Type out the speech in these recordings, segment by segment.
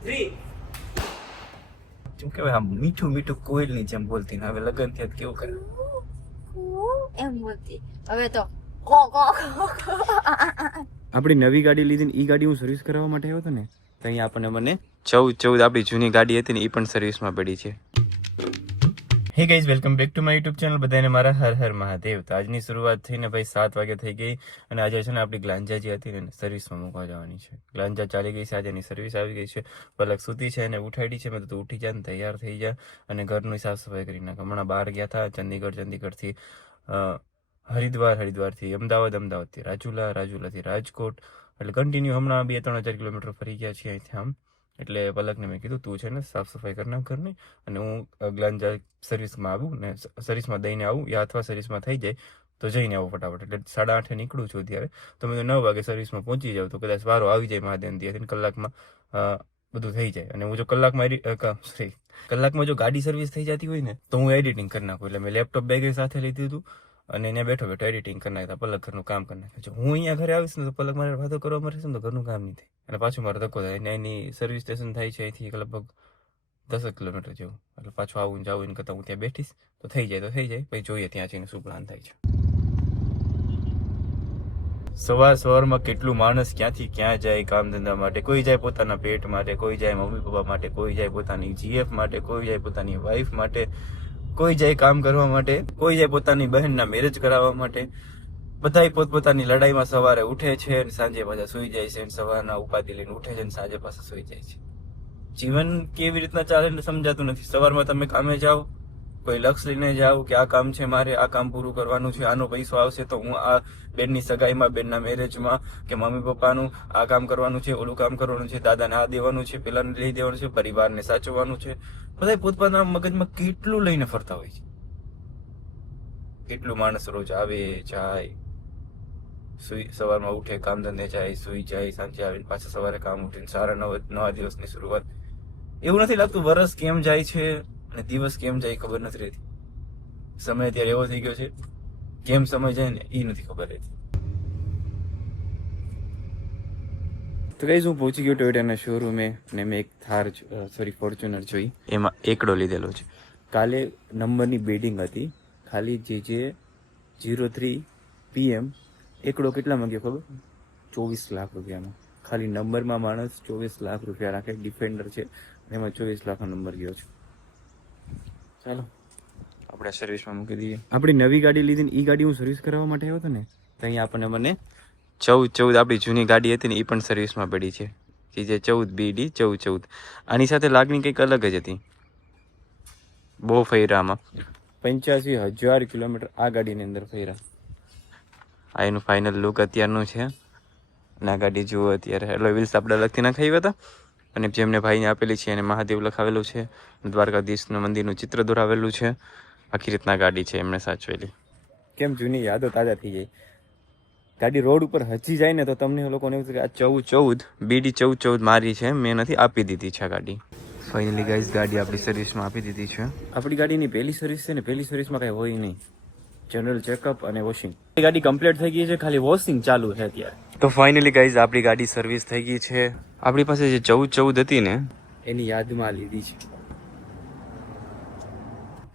શું કહેવાય આમ મીઠું મીઠું કોયલની જેમ બોલતી ને હવે લગ્ન થયા કેવું કરે એમ બોલતી હવે તો કો કો આપણી નવી ગાડી લીધી ને એ ગાડી હું સર્વિસ કરાવવા માટે આવ્યો હતો ને તો અહીંયા આપણને મને 14 આપણી જૂની ગાડી હતી ને એ પણ સર્વિસમાં પડી છે. Hey guys welcome back to my YouTube channel. બધાને મારા હર હર મહાદેવ. તો આજની શરૂઆત થઈને ભાઈ 7 વાગે થઈ ગઈ અને આજે છે ને આપણી ગ્લાંજા જે હતી ને સર્વિસમાં મૂકવા જવાની છે. ગ્લાંજા ચાલી ગઈ છે, આજે એની સર્વિસ આવી ગઈ છે. પલક સૂતી છે અને ઉઠાડી છે. મેં તો ઉઠી જા ને તૈયાર થઈ જા અને ઘરનું સાફ સફાઈ કરી નાખ. હમણાં બહાર ગયા હતા ચંદીગઢથી હરિદ્વારથી અમદાવાદથી રાજુલાથી રાજકોટ, એટલે કન્ટિન્યુ હમણાં 2-3 હજાર કિલોમીટર ફરી ગયા છીએ અહીંથી આમ. એટલે પલકને મેં કીધું તું છે ને સાફ સફાઈ કરી નાખ ઘરની અને હું ગ્લાંજા સર્વિસમાં આવું ને સર્વિસમાં દઈને આવું યા અથવા સર્વિસમાં થઈ જાય તો જઈને આવું ફટાફટ. એટલે 8:30 નીકળું છું અત્યારે, તો મેં 9 વાગે સર્વિસમાં પહોંચી જાઉં તો કદાચ વારો આવી જાય મહાદેવથી કલાકમાં બધું થઈ જાય. અને હું જો કલાકમાં જો ગાડી સર્વિસ થઈ જતી હોય ને તો હું એડિટિંગ કરી નાખું. એટલે મેં લેપટોપ બેગ સાથે લીધું હતું અને એને બેઠો એડિટિંગ કરી નાખતા પલક ઘરનું કામ કરી નાખે. હું અહીંયા ઘરે આવીશ ને તો પલક મારે વાતો કરવા મળશે ને તો ઘરનું કામ નહીં થાય અને પાછું મારે ધક્કો થાય. અને એની સર્વિસ સ્ટેશન થાય છે અહીંથી લગભગ 10 કિલોમીટર જેવું. એટલે પાછું આવું જાવું એને કરતાં હું ત્યાં બેઠીશ તો થઈ જાય પછી જોઈએ ત્યાં જઈને શું પ્લાન થાય છે. સવારમાં કેટલું માણસ ક્યાંથી ક્યાં જાય કામ ધંધા માટે. કોઈ જાય પોતાના પેટ માટે, કોઈ જાય મમ્મી પપ્પા માટે, કોઈ જાય પોતાની જીએફ માટે, કોઈ જાય પોતાની વાઈફ માટે, કોઈ જાય કામ કરવા માટે, કોઈ જાય પોતાની બહેનના મેરેજ કરાવવા માટે. બધાય પોતપોતાની લડાઈમાં સવારે ઉઠે છે અને સાંજે પાછા સુઈ જાય છે. સવારના ઉપાધિ લઈને ઉઠે છે અને સાંજે પાછા સુઈ જાય છે. જીવન કેવી રીતના ચાલે ને સમજાતું નથી. સવારમાં તમે કામે જાઓ, કોઈ લક્ષ લઈને જાઓ કે આ કામ છે મારે, આ કામ પૂરું કરવાનું છે, આનો પૈસો આવશે તો હું આ બેનની સગાઈમાં, બેનના મેરેજમાં કે મમ્મી પપ્પાનું આ કામ કરવાનું છે, ઓલું કામ કરવાનું છે, દાદાને આ દેવાનું છે, પેલાને લઈ દેવાનું છે, પરિવારને સાચવવાનું છે. બધા પોતપોતાના મગજમાં કેટલું લઈને ફરતા હોય છે. કેટલું માણસ રોજ આવે જાય, સવારમાં ઉઠે, કામ ધંધે જાય, સુઈ જાય, સાંજે આવીને પાછા સવારે કામ ઉઠીને સારા નવા દિવસની શરૂઆત. એવું નથી લાગતું વરસ કેમ જાય છે અને દિવસ કેમ જાય ખબર નથી રહેતી. સમય અત્યારે એવો થઈ ગયો છે કેમ સમય જાય ને એ નથી ખબર રહેતી. તો ગાઈઝ હું પહોંચી ગયો ટોયોટાના શોરૂમે અને મેં એક ફોર્ચ્યુનર જોઈ. એમાં એકડો લીધેલો છે. કાલે નંબરની બેડિંગ હતી, ખાલી JJ03 PM. એકડો કેટલામાં ગયો ખબર? 24 લાખ રૂપિયામાં. ખાલી નંબરમાં માણસ 24 લાખ રૂપિયા રાખે. ડિફેન્ડર છે એમાં 24 લાખનો નંબર ગયો છે. ચાલો આપણે સર્વિસમાં મૂકી દઈએ. આપણી નવી ગાડી લીધી ને એ ગાડી હું સર્વિસ કરાવવા માટે આવ્યો હતો ને તો અહીંયા આપણને મને 14 આપણી જૂની ગાડી હતી ને એ પણ સર્વિસમાં પડી છે. JJ14BD 14. આની સાથે લાગણી કંઈક અલગ જ હતી. બહુ ફર્યા આમાં, 85,000 કિલોમીટર આ ગાડીની અંદર ફર્યા. આ એનું ફાઇનલ લુક અત્યારનું છે. અને આ ગાડી જુઓ અત્યારે એલો વ્હીલ્સ આપણે અલગથી નખાવ્યા હતા અને જેમને ભાઈને આપેલી છે એને મહાદેવ લખાવેલું છે, દ્વારકાધીશના મંદિરનું ચિત્ર દોરાવેલું છે. આખી રીતના ગાડી છે એમને સાચવેલી. કેમ જૂની યાદો તાજા થઈ જાય. ગાડી રોડ ઉપર હજી જાય ને તો તમને લોકોને એવું કે આ 14BD 14 મારી છે, મેં નથી આપી દીધી છે આ ગાડી. ફાઇનલી ગાઈઝ ગાડી આપણી સર્વિસમાં આપી દીધી છે. આપણી ગાડીની પહેલી સર્વિસ છે ને, પહેલી સર્વિસમાં કાંઈ હોય નહીં, જનરલ ચેકઅપ અને વોશિંગ. ગાડી કમ્પ્લીટ થઈ ગઈ છે, ખાલી વોશિંગ ચાલુ છે અત્યારે. તો ફાઇનલી ગાઈઝ આપણી ગાડી સર્વિસ થઈ ગઈ છે. આપણી પાસે જે 14 હતી ને એની યાદમાં લીધી છે.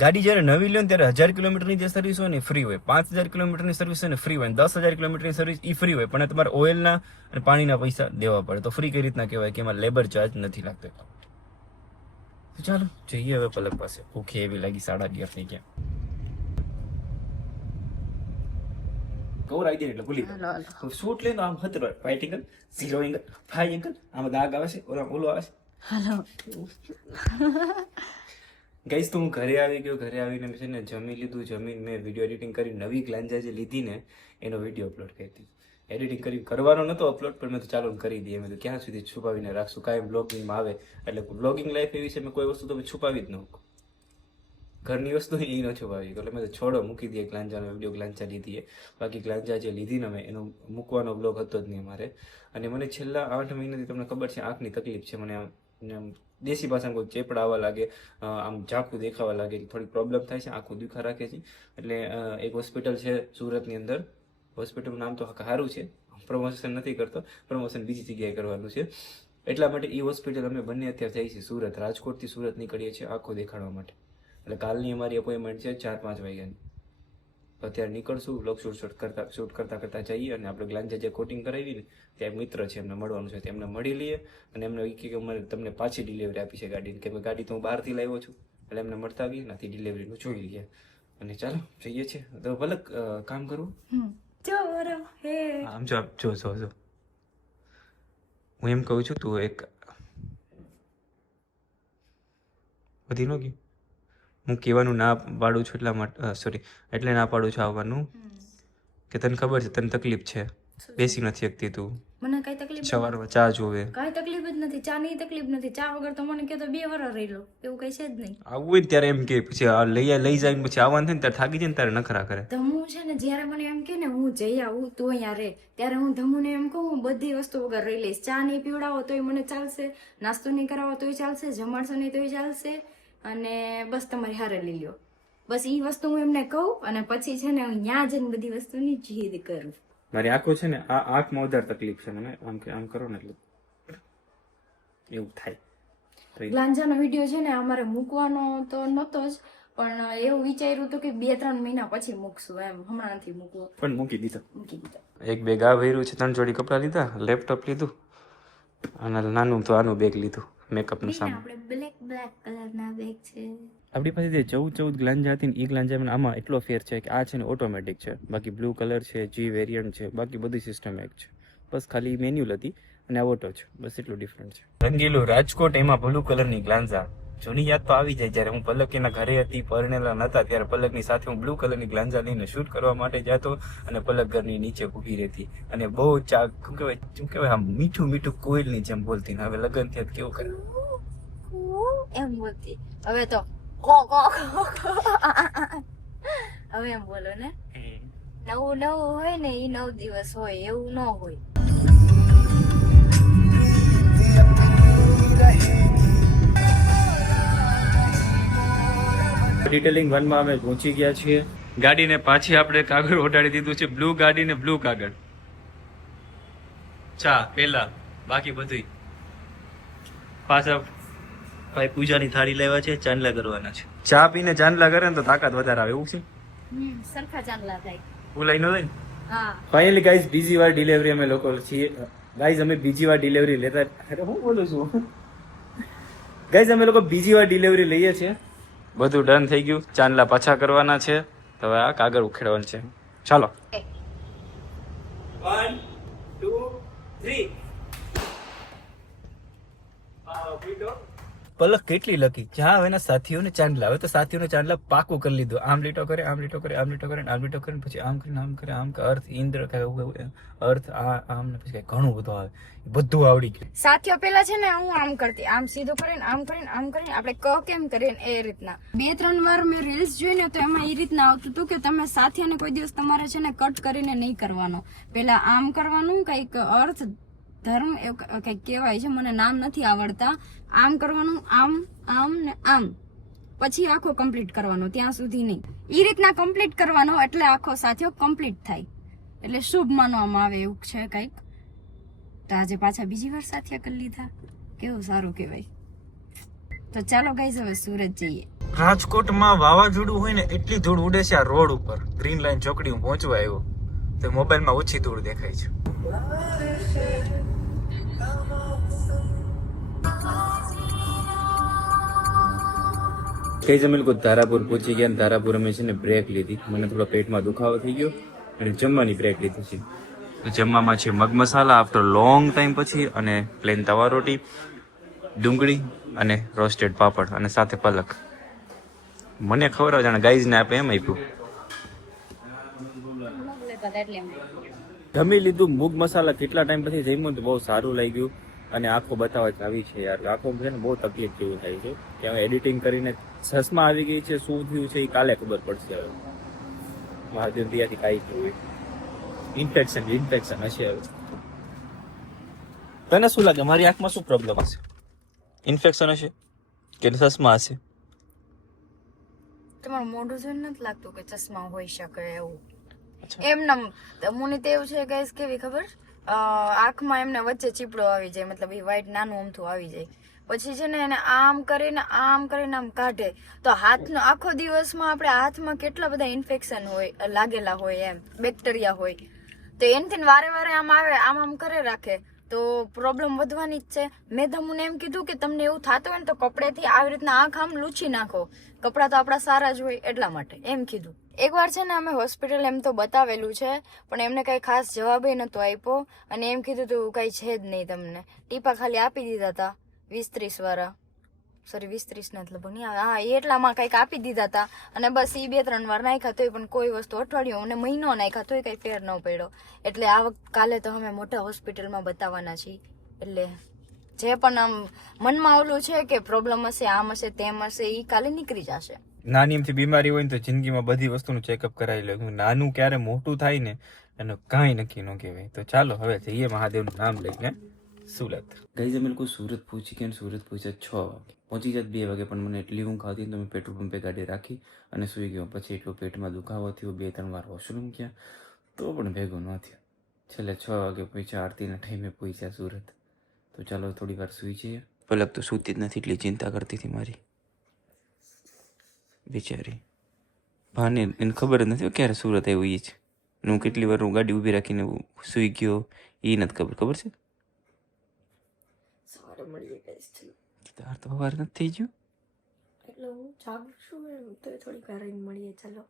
ગાડી જ્યારે નવી લ્યો ને ત્યારે 1000 કિલોમીટરની જે સર્વિસ હોય ને ફ્રી હોય, 5000 કિલોમીટરની સર્વિસ હોય ને ફ્રી હોય, 10,000 કિલોમીટરની સર્વિસ એ ફ્રી હોય, પણ તમારે ઓઇલના અને પાણીના પૈસા દેવા પડે. તો ફ્રી કઈ રીતના કહેવાય કે એમાં લેબર ચાર્જ નથી લાગતો. તો ચાલો જઈએ હવે પલક પાસે. ભૂખી એવી લાગી, 11:30 થઈ ગયા. કવર આવી જાય એટલે ભૂલી જાય. શૂટ લઈને આમ હતર રાઈટ એંગલ, 0 એંગલ, 5 એંગલ, આમાં દાગ આવે છે, ઓલો આવે છે. ગાઈસ તો હું ઘરે આવી ગયો. ઘરે આવીને છે ને જમી લીધું. જમીને મેં વિડીયો એડિટિંગ કરી નવી ગ્લાંજા જે લીધી ને એનો વિડીયો અપલોડ કરી દીધો. એડિટિંગ કરવાનો નતો અપલોડ, પણ મેં તો ચાલુ કરી દઈએ. મેં તો ક્યાં સુધી છુપાવીને રાખશું, કાંઈ બ્લોગિંગમાં આવે એટલે બ્લોગિંગ લાઈફ એવી છે મેં કોઈ વસ્તુ તો છુપાવી જ ન મૂકું. ઘરની વસ્તુ એ ન છુપાવી, એટલે મેં તો છોડો મૂકી દઈએ ગ્લાંજાનો વિડીયો. ગ્લાંજા લીધી બાકી ગ્લાંજા જે લીધી ને મેં એનો મૂકવાનો બ્લોગ હતો જ નહીં અમારે. અને મને છેલ્લા 8 મહિનાથી તમને ખબર છે આંખની તકલીફ છે. મને આમ દેશી ભાષામાં કોઈ ચેપડા આવવા લાગે, આમ ઝાંખું દેખાવા લાગે, થોડીક પ્રોબ્લેમ થાય છે, આંખું દુખા રાખે છે. એટલે એક હોસ્પિટલ છે સુરતની અંદર, હોસ્પિટલનું નામ તો સારું છે, પ્રમોશન નથી કરતો, પ્રમોશન બીજી જગ્યાએ કરવાનું છે. એટલા માટે એ હોસ્પિટલ અમે બંને અત્યારે થઈ છીએ સુરત, રાજકોટથી સુરત નીકળીએ છીએ આંખો દેખાડવા માટે. એટલે કાલની અમારી અપોઇન્ટમેન્ટ છે 4-5 વાગ્યાની. અત્યારે નીકળશું, બ્લોગ શૂટ કરતા જઈએ અને આપણે ગ્લાંજા જે કોટિંગ કરાવી ને ત્યાં મિત્ર છે એમને મળવાનું છે, તેમને મળી લઈએ અને એમને એ કે અમારે તમને પાછી ડિલિવરી આપી છે ગાડીની, કે ગાડી તો હું બહારથી લાવ્યો છું, એટલે એમને મળતા આવીએ નાથી ડિલિવરીનું જોઈ લઈએ. અને ચાલો જઈએ છીએ. તો ભલે કામ કરવું આમ જો હું એમ કહું છું તું એક વધી ન ગયું. હું કહેવાનું ના પાડું છું એટલા માટે સોરી એટલે ના પાડું છું આવવાનું કે તને ખબર છે તને તકલીફ છે, બેસી નથી શકતી તું, મને કઈ તકલીફ સવારમાં ચા જોવે. કઈ તકલીફ જ નથી, ચા ની તકલીફ નથી. ચા વગર તો મને કે તો 2 વર્ષ રહી લો, એવું કઈ છે જ નહીં. આવું હોય ને ત્યારે એમ કે પછી લઈ જાય ને પછી આવવાનું થાય ને ત્યારે થાકી જાય ને ત્યારે નખરા કરે. ધમુ છે ને જ્યારે મને એમ કે ને હું જઈ આવું તું અહીંયા રે, ત્યારે હું ધમુને એમ કહું હું બધી વસ્તુ વગર રહી લઈશ. ચા નહીં પીવડાવો તોય મને ચાલશે, નાસ્તો નહીં કરાવો તોય ચાલશે, જમાડશો નહીં તોય ચાલશે, અને બસ તમારી હારે લઈ લ્યો. બસ એ વસ્તુ હું એમને કહું અને પછી છે ને હું ત્યાં જઈને બધી વસ્તુની જીદ કરું. મારી આંખો છે ને આ આંખમાં વધારે તકલીફ છે ને, આમ કરો ને એટલે એવું થાય. ગ્લાંજાનો વિડીયો છે ને અમારે મૂકવાનો તો નતો જ, પણ એવું વિચાર્યું હતું કે 2-3 મહિના પછી મૂકશું, એમ હમણાં નથી મૂકવું, પણ મૂકી દીધો. 1 બેગ આ ભર્યું છે, 3 જોડી કપડાં લીધા, લેપટોપ લીધું અને નાનું તો આનું બેગ લીધું મેકઅપનું સામાન. આપણે બ્લેક કલરના બેગ છે. આપણી પાસે જે 14 ગ્લાંજા હતી ને એ ગ્લાંજામાં આમાં એટલો ફેર છે કે આ છે ને ઓટોમેટિક છે, બાકી બ્લુ કલર છે, જી વેરિયન્ટ છે, બાકી બધી સિસ્ટમ એક છે. બસ ખાલી મેન્યુઅલ હતી અને આ ઓટો છે, બસ એટલું ડિફરન્ટ છે. રંગીલું રાજકોટ, એમાં બ્લુ કલરની ગ્લાંજા. જૂની યાદ તો આવી જાય જ્યારે હું પલકીના ઘરે હતી, પરણેલા નહોતા, ત્યારે પલકની સાથે હું બ્લુ કલરની ગ્લાંજા લઈને શૂટ કરવા માટે જતો અને પલક ઘરની નીચે ઊભી રહેતી અને બહુ શું કહેવાય આમ મીઠું મીઠું કોયલની જેમ બોલતી. હવે લગ્ન થયા કેવું કરે એમ બોલતી. હવે તો હવે એમ બોલો ને. નવું હોય ને એ 9 દિવસ હોય, એવું ન હોય. ડિટેલિંગ 1 માં અમે પહોંચી ગયા છીએ. ગાડીને પાછી આપણે કાગળ ઓઢાડી દીધું છે, બ્લુ ગાડી ને બ્લુ કાગળ. ચા પેલા બાકી બધું પાછા ભાઈ પૂજાની થાળી લેવા છે, ચાંદલા કરવાના છે. ચા પીને ચાંદલા કરે ને તો તાકાત વધારે આવે એવું છે. સરખા ચાંદલા થાય. ભૂલાઈ ન જાય ને. હા ફાઇનલી ગાઈઝ બીજી વાર ડિલિવરી અમે લોકો છીએ. ગાઈઝ અમે બીજી વાર ડિલિવરી લેતા, અરે હું બોલું છું ગાઈઝ અમે લોકો બીજી વાર ડિલિવરી લઈએ છીએ. બધું ડન થઈ ગયું, ચાંદલા પાછા કરવાના છે, તો હવે આ કાગળ ઉખેડવાનું છે. ચાલો 1 2 3. પલક કેટલી લકી, જ્યાં હવે એના સાથીઓને ચાંદલા, હવે તો સાથીઓને ચાંદલા પાકું કરી લીધું. આમ લીટો કરે, આમ લીટો કરે, આમ લીટો કરે, આમ લીટો કરે, પછી આમ કરીને આમ કરે, આમ અર્થ ઇન્દ્ર અર્થ આમ ને પછી ઘણું બધું આવે, બધું આવડી ગયું. સાથીઓ પેલા છે ને હું આમ કરતી, આમ સીધું કરીને આમ કરીને આપણે કેમ કરીએ એ રીતના. 2-3 વાર મેં રીલ્સ જોઈ ને તો એમાં એ રીતના આવતું હતું કે તમે સાથીઓને કોઈ દિવસ તમારે છે ને કટ કરીને નહીં કરવાનો, પેલા આમ કરવાનું, કઈક અર્થ ધર્મ એવું કઈક કહેવાય છે, મને નામ નથી આવડતા. આમ કરવાનું, આમ ને આમ, પછી આખો કમ્પ્લીટ કરવાનો, ત્યાં સુધી નહીં. એ રીતના કમ્પ્લીટ કરવાનો એટલે આખો સાથીઓ કમ્પ્લીટ થાય, એટલે શુભ માનવામાં આવે એવું છે કઈક. તો આજે પાછા બીજી વાર સાથીઓ કરી લીધા, કેવું સારું કહેવાય. તો ચાલો ગાઈઝ હવે સુરત જઈએ. રાજકોટમાં વાવાઝોડું હોય ને એટલી ધૂળ ઉડે છે આ રોડ ઉપર. ગ્રીન લાઈન ચોકડી હું પહોંચવા આવ્યો તો મોબાઈલમાં ઓછી ધૂળ દેખાય છે. કઈ અમે લોકો ધારાપુર પહોંચી ગયા. ધારાપુર અમે છે ને બ્રેક લીધી, મને થોડો પેટમાં દુખાવો થઈ ગયો અને જમવાની બ્રેક લીધી છે. જમવામાં છે મગ મસાલા આફ્ટર લોંગ ટાઈમ પછી, અને પ્લેન તવા રોટી, ડુંગળી અને રોસ્ટેડ પાપડ અને સાથે પલક. મને ખબર આવે જાણે ગાઈઝને આપે એમ આપ્યું. જમી લીધું મૂગ મસાલા, કેટલા ટાઈમ પછી જમ્યું તો બહુ સારું લાગ્યું. અને આંખો બતાવવા આવી છે યાર, આંખો છે ને બહુ તકલીફ જેવું થાય છે કે હવે એડિટિંગ કરીને ચશ્મા આવી ગઈ છે, શું થયું છે એ કાલે ખબર પડશે. હવે મહાદેવ દયાથી કાંઈ થયું ઇન્ફેક્શન હશે. હવે તને શું લાગે મારી આંખમાં શું પ્રોબ્લેમ હશે? ઇન્ફેક્શન હશે કે ચશ્મા હશે? તમારું મોઢું જોઈને નથી લાગતું કે ચશ્મા હોઈ શકે એવું. એમ નમ મને તો એવું છે ગાઈસ, કેવી ખબર, આંખમાં એમને વચ્ચે ચીપડો આવી જાય, મતલબ એ વ્હાઈટ નાનું અમથું આવી જાય. પછી છે ને એને આમ કરીને આમ કાઢે તો હાથનો આખો દિવસમાં આપણે હાથમાં કેટલા બધા ઇન્ફેક્શન હોય લાગેલા હોય, એમ બેક્ટેરિયા હોય, તો એનથી વારે વારે આમ આવે આમ કરે રાખે તો પ્રોબ્લેમ વધવાની જ છે. મેં તમને એમ કીધું કે તમને એવું થતું હોય ને તો કપડેથી આવી રીતના આંખ આમ લૂછી નાખો, કપડા તો આપણા સારા જ હોય એટલા માટે એમ કીધું. એકવાર છે ને અમે હોસ્પિટલ એમ તો બતાવેલું છે પણ એમને કઈ ખાસ જવાબ નતો આપ્યો અને એમ કીધું તું કઈ છે જ નહીં, તમને ટીપા ખાલી આપી દીધા હતા 20-30 વાળા, સોરી 20-30 ના લગભગ નહીં આવે, હા એટલામાં કઈક આપી દીધા હતા અને બસ એ 2-3 વાર નાખ્યા તોય પણ કોઈ વસ્તુ અઠવાડિયું અને મહિનો નાખ્યા તોય કઈ ફેર ન પડ્યો. એટલે આ વખતે કાલે તો અમે મોટા હોસ્પિટલમાં બતાવવાના છીએ. એટલે જે પણ આમ મનમાં ઓલું છે કે પ્રોબ્લેમ હશે, આમ હશે તેમ હશે, એ કાલે નીકળી જશે. નાની એમથી બીમારી હોય ને તો જિંદગીમાં બધી વસ્તુનું ચેકઅપ કરાવી લે. નાનું ક્યારે મોટું થાય ને એનું કાંઈ નક્કી ન કહેવાય. તો ચાલો હવે જઈએ મહાદેવનું નામ લઈને સુરત. ગઈ અમે લોકો સુરત પહોંચી ગયા, સુરત પહોંચ્યા 6 વાગે, પહોંચી ગયા 2 વાગે, પણ મને એટલી ઊંઘ આવતી તો મેં પેટ્રોલ પંપે ગાડી રાખી અને સૂઈ ગયો. પછી એટલો પેટમાં દુખાવો થયો, 2-3 વાર વોશરૂમ ગયા તો પણ ભેગું ન થયું. છેલ્લે 6 વાગે પહોંચ્યા, આરતીના ટાઈમે પહોંચ્યા સુરત. તો ચાલો થોડી વાર સૂઈ જઈએ. પલક તો સૂતી જ નથી, એટલી ચિંતા કરતી હતી મારી બિચારી. ભાને એને ખબર જ નથી ક્યારે સુરત આવ્યું એ જ. હું કેટલી વાર હું ગાડી ઊભી રાખીને સૂઈ ગયો એ નથી ખબર. ખબર છે સવારે મળીએ ગાઈસ. તાર તો સવાર નથી થઈ ગયું એટલે હું જાગું છું તો થોડીક વાર મળીએ. ચાલો.